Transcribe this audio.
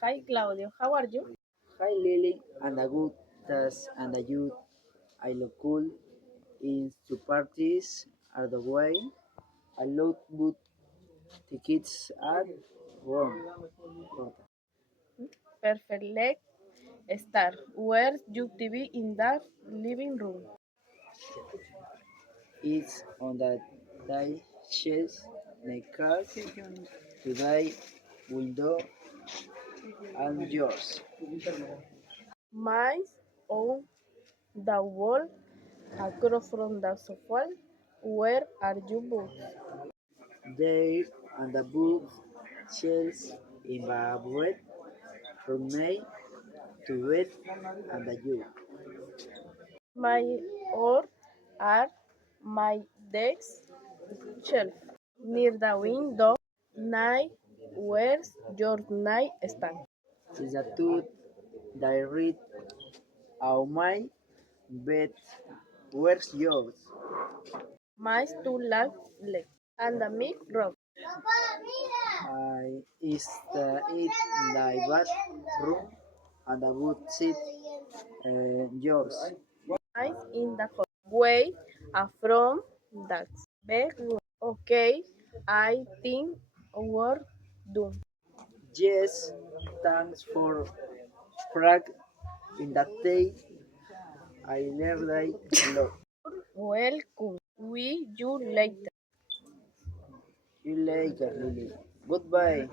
Hi Claudio, how are you? Hi Lily, and a good task and a youth. I look cool. In two parties are the way. I look good tickets at one. Perfect. Let's start. Where's your TV in the living room? It's on the dishes next today window and yours. Mine's on the wall across from the sofa. Where are your books? There and the book shelves in the bed from me to bed and the you. My or are my desk shelf near the window. Night. Where's your nightstand? Is a tooth that I read out my bed. Where's yours? Mine's two leg and the milk rock. I is the it thy bathroom and the wood seat yours. Mine's in the way from the bedroom. Okay, I think we're done. Yes, thanks for frag in that day. I learned a lot. Welcome. We you later. You later, Lily. Goodbye.